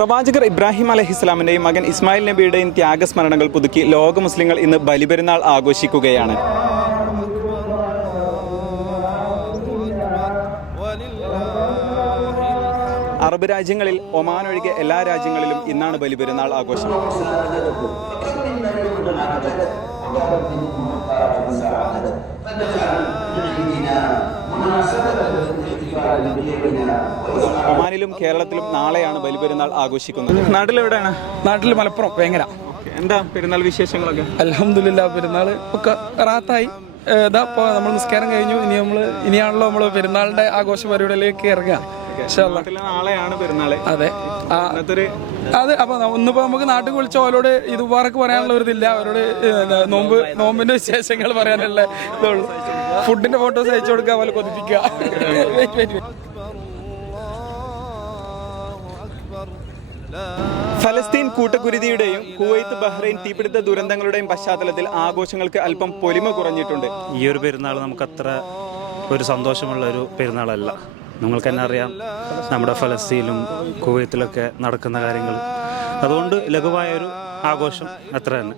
പ്രവാചകർ ഇബ്രാഹിം അലൈഹിസ്ലാമിൻ്റെയും മകൻ ഇസ്മായിൽ നബിയുടെയും ത്യാഗസ്മരണകൾ പുതുക്കി ലോക മുസ്ലിങ്ങൾ ഇന്ന് ബലിപെരുന്നാൾ ആഘോഷിക്കുകയാണ്. അറബ് രാജ്യങ്ങളിൽ ഒമാൻ ഒഴികെ എല്ലാ രാജ്യങ്ങളിലും ഇന്നാണ് ബലിപെരുന്നാൾ ആഘോഷം. ഒമാനിലും കേരളത്തിലും നാളെയാണ് ബലിപെരുന്നാൾ ആഘോഷിക്കുന്നത്. നാട്ടിലെവിടെയാണ്? നാട്ടിൽ മലപ്പുറം വേങ്ങര. എന്താ പെരുന്നാൾ വിശേഷങ്ങളൊക്കെ? അൽഹംദുലില്ലാ, പെരുന്നാൾ ഒക്കെ റാത്തായി. ഇതാ ഇപ്പോൾ നമ്മൾ നിസ്കാരം കഴിഞ്ഞു. ഇനിയാണല്ലോ നമ്മൾ പെരുന്നാളിന്റെ ആഘോഷ പരിപാടിയിലേക്ക് ഇറങ്ങുക. നാളെയാണ് പെരുന്നാൾ. അതെ അതെ. അപ്പൊ ഒന്നിപ്പോ നമുക്ക് നാട്ടിൽ വിളിച്ച അവരോട് ഇത് മുബാറക്ക് പറയാനുള്ള ഒരു ഇതില്ല. അവരോട് നോമ്പിന്റെ വിശേഷങ്ങൾ പറയാനുള്ള ഇതുള്ളൂ. ഫുഡിന്റെ ഫോട്ടോസ് അയച്ചു കൊടുക്കുക, പോലെ കൊതിപ്പിക്കുക. ഫലസ്തീൻ കൂട്ടക്കുരുതിയുടെയും കുവൈത്ത് ബഹ്റൈൻ തീപിടുത്ത ദുരന്തങ്ങളുടെയും പശ്ചാത്തലത്തിൽ ആഘോഷങ്ങൾക്ക് അല്പം പൊലിമ കുറഞ്ഞിട്ടുണ്ട്. ഈ ഒരു പെരുന്നാൾ നമുക്കത്ര ഒരു സന്തോഷമുള്ള ഒരു പെരുന്നാളല്ല. നിങ്ങൾക്ക് തന്നെ അറിയാം, നമ്മുടെ ഫലസ്തീനിലും കുവൈത്തിലൊക്കെ നടക്കുന്ന കാര്യങ്ങൾ. അതുകൊണ്ട് ലഘുവായൊരു ആഘോഷം അത്ര തന്നെ.